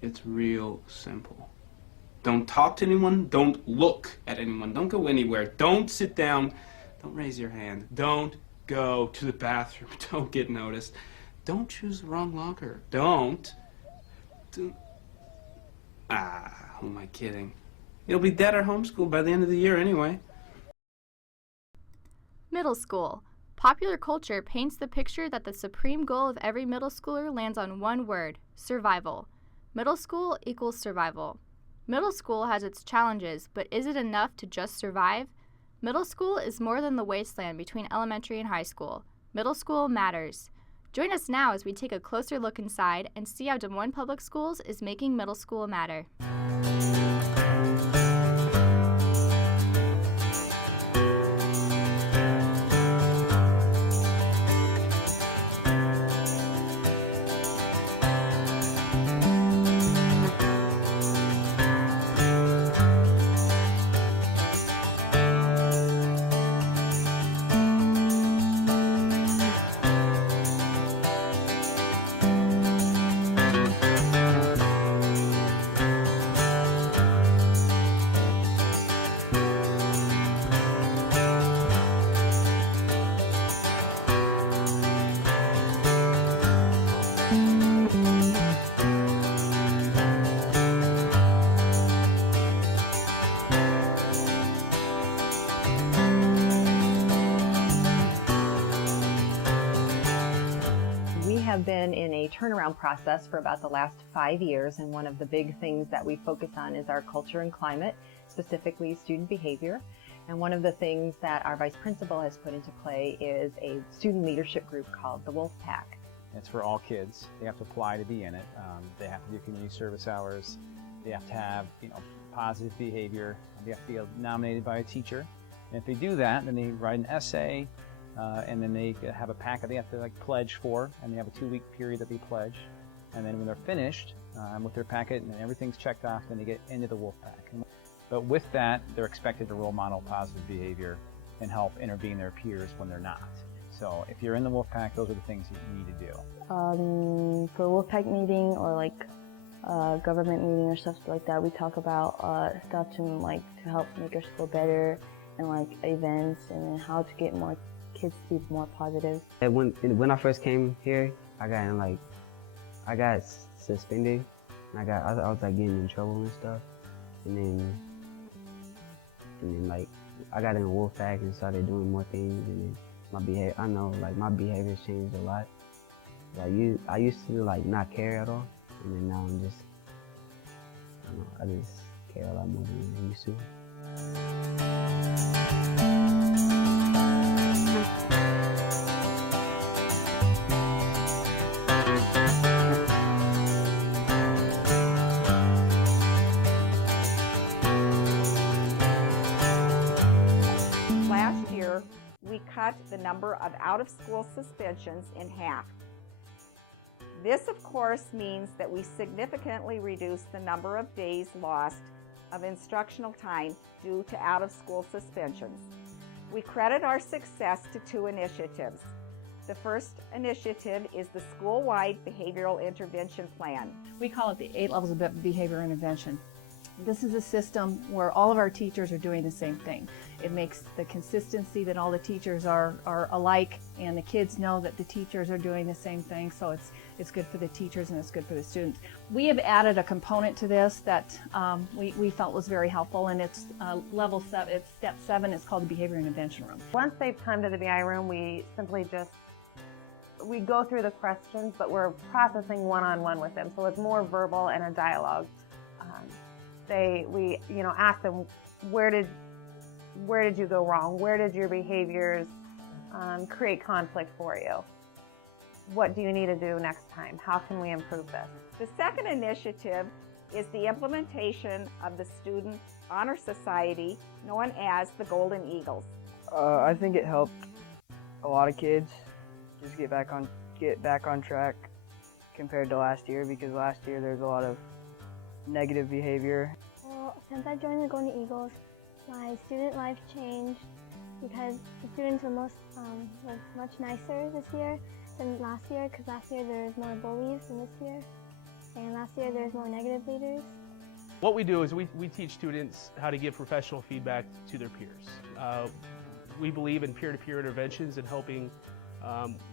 It's real simple. Don't talk to anyone. Don't look at anyone. Don't go anywhere. Don't sit down. Don't raise your hand. Don't go to the bathroom. Don't get noticed. Don't choose the wrong locker. Don't. Who am I kidding? You'll be dead or homeschooled by the end of the year anyway. Middle school. Popular culture paints the picture that the supreme goal of every middle schooler lands on one word: survival. Middle school equals survival. Middle school has its challenges, but is it enough to just survive? Middle school is more than the wasteland between elementary and high school. Middle school matters. Join us now as we take a closer look inside and see how Des Moines Public Schools is making middle school matter. Have been in a turnaround process for about the last 5 years, and one of the big things that we focus on is our culture and climate, specifically student behavior. And one of the things that our vice principal has put into play is a student leadership group called the Wolf Pack. It's for all kids. They have to apply to be in it. They have to do community service hours. They have to have, positive behavior. They have to be nominated by a teacher. And if they do that, then they write an essay. And then they have a packet they have to pledge for, and they have a 2-week period that they pledge. And then when they're finished with their packet and everything's checked off, then they get into the Wolf Pack. But with that, they're expected to role model positive behavior and help intervene their peers when they're not. So if you're in the Wolf Pack, those are the things you need to do. For Wolf Pack meeting or government meeting or stuff like that, we talk about stuff to help make our school better, and events, and then how to get more kids to be more positive. When I first came here, I got suspended. And I was getting in trouble and stuff, and then I got in a Wolf Pack and started doing more things, and then my behavior's changed a lot. I used to not care at all, and then now I just care a lot more than I used to. Last year, we cut the number of out-of-school suspensions in half. This, of course, means that we significantly reduced the number of days lost of instructional time due to out-of-school suspensions. We credit our success to 2 initiatives. The first initiative is the school-wide behavioral intervention plan. We call it the 8 levels of behavior intervention. This is a system where all of our teachers are doing the same thing. It makes the consistency that all the teachers are alike, and the kids know that the teachers are doing the same thing, so it's good for the teachers and it's good for the students. We have added a component to this that we felt was very helpful, and it's it's step 7. It's called the behavior intervention room. Once they've come to the BI room, we simply we go through the questions, but we're processing one-on-one with them, so it's more verbal and a dialogue. We ask them, where did you go wrong? Where did your behaviors create conflict for you? What do you need to do next time? How can we improve this? The second initiative is the implementation of the Student Honor Society, known as the Golden Eagles. I think it helped a lot of kids just get back on track compared to last year, because last year there's a lot of negative behavior. Well, since I joined the Golden Eagles, my student life changed because the students were much nicer this year than last year, because last year there was more bullies than this year. And last year there's more negative leaders. What we do is we teach students how to give professional feedback to their peers. We believe in peer-to-peer interventions and helping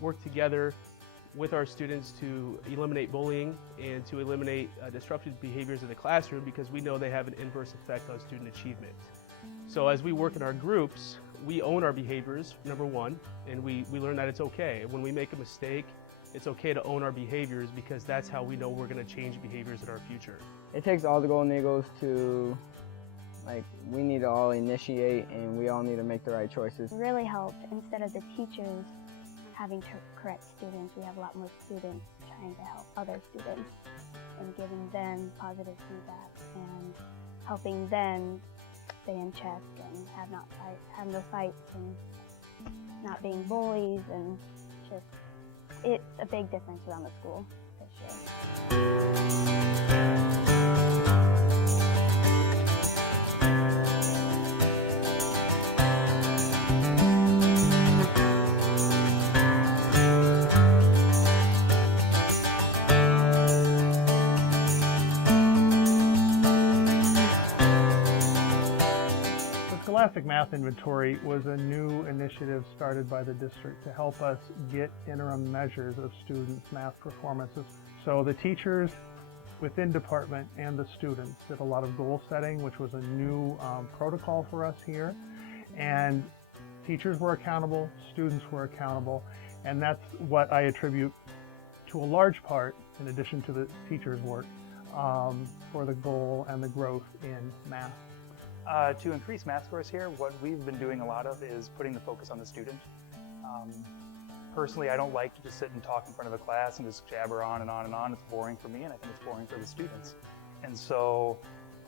work together with our students to eliminate bullying and to eliminate disruptive behaviors in the classroom, because we know they have an inverse effect on student achievement. So as we work in our groups, we own our behaviors, number one, and we learn that it's okay. When we make a mistake, it's okay to own our behaviors, because that's how we know we're going to change behaviors in our future. It takes all the Golden Eagles to, we need to all initiate and we all need to make the right choices. It really helped. Instead of the teachers having to correct students, we have a lot more students trying to help other students and giving them positive feedback and helping them stay in check and have no fights and not being bullies, and just, it's a big difference around the school this year. Scholastic Math Inventory was a new initiative started by the district to help us get interim measures of students' math performances. So the teachers within department and the students did a lot of goal setting, which was a new protocol for us here. And teachers were accountable, students were accountable, and that's what I attribute to a large part, in addition to the teachers' work, for the goal and the growth in math. To increase math scores here, what we've been doing a lot of is putting the focus on the student. Personally, I don't like to just sit and talk in front of a class and just jabber on and on and on. It's boring for me, and I think it's boring for the students. And so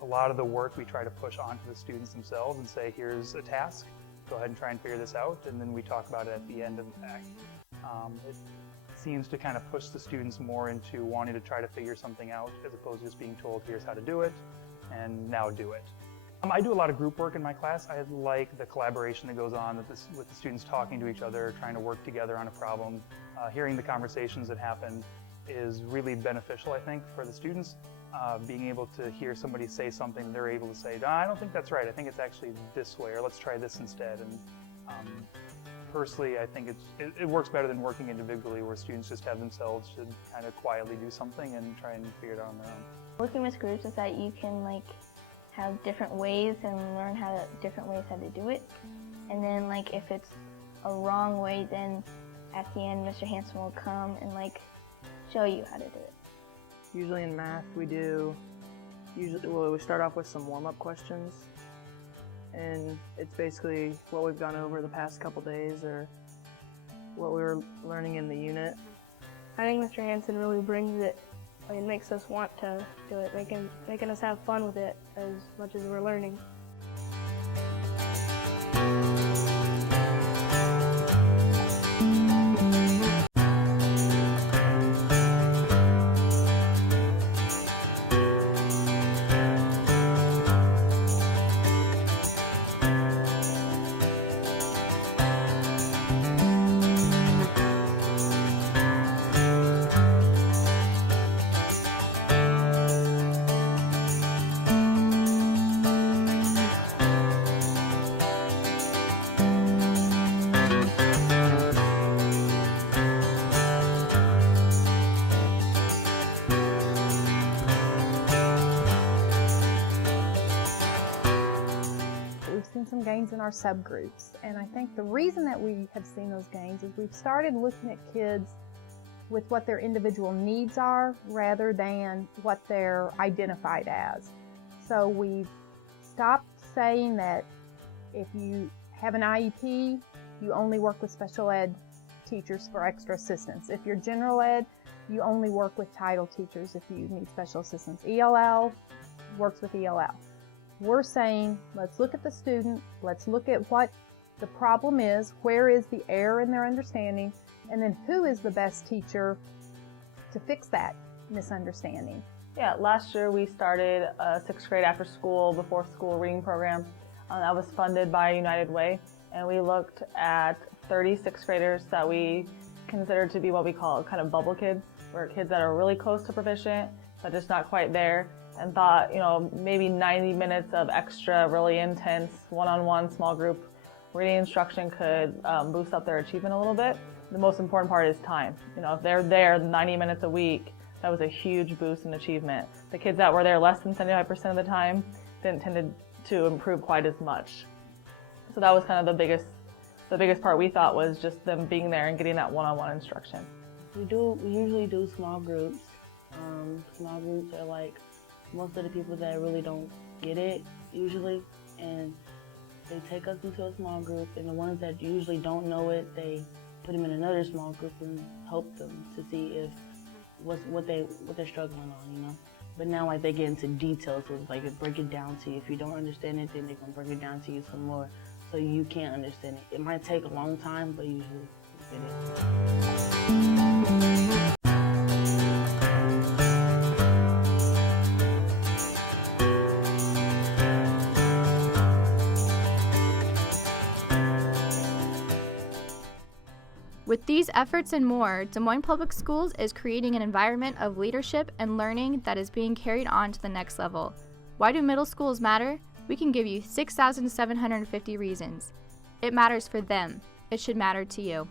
a lot of the work we try to push onto the students themselves and say, here's a task, go ahead and try and figure this out, and then we talk about it at the end of the fact. It seems to kind of push the students more into wanting to try to figure something out, as opposed to just being told, here's how to do it, and now do it. I do a lot of group work in my class. I like the collaboration that goes on with the students talking to each other, trying to work together on a problem. Hearing the conversations that happen is really beneficial, I think, for the students. Being able to hear somebody say something, they're able to say, no, I don't think that's right. I think it's actually this way, or let's try this instead. And personally, I think it works better than working individually, where students just have themselves to kind of quietly do something and try and figure it out on their own. Working with groups is that you can have different ways and learn different ways how to do it. And then if it's a wrong way, then at the end Mr. Hanson will come and show you how to do it. Usually in math we start off with some warm-up questions, and it's basically what we've gone over the past couple days or what we were learning in the unit. I think Mr. Hanson really brings it. It makes us want to do it, making us have fun with it as much as we're learning. Some gains in our subgroups, and I think the reason that we have seen those gains is we've started looking at kids with what their individual needs are rather than what they're identified as. So we've stopped saying that if you have an IEP, you only work with special ed teachers for extra assistance. If you're general ed, you only work with title teachers if you need special assistance. ELL works with ELL. We're saying, let's look at the student, let's look at what the problem is, where is the error in their understanding, and then who is the best teacher to fix that misunderstanding. Yeah, last year we started a 6th grade after school, before school reading program that was funded by United Way, and we looked at 30 6th graders that we considered to be what we call kind of bubble kids, or kids that are really close to proficient but just not quite there, and thought, maybe 90 minutes of extra, really intense, one-on-one small group reading instruction could boost up their achievement a little bit. The most important part is time. If they're there 90 minutes a week, that was a huge boost in achievement. The kids that were there less than 75% of the time didn't tend to improve quite as much. So that was kind of the biggest part we thought was just them being there and getting that one-on-one instruction. We usually do small groups. Small groups are like most of the people that really don't get it usually, and they take us into a small group, and the ones that usually don't know it, they put them in another small group and help them to see if what they're struggling on, But now, like, they get into details, so it's like it break it down to you. If you don't understand it, then they're gonna break it down to you some more, so you can't understand it. It might take a long time, but usually you get it. With these efforts and more, Des Moines Public Schools is creating an environment of leadership and learning that is being carried on to the next level. Why do middle schools matter? We can give you 6,750 reasons. It matters for them. It should matter to you.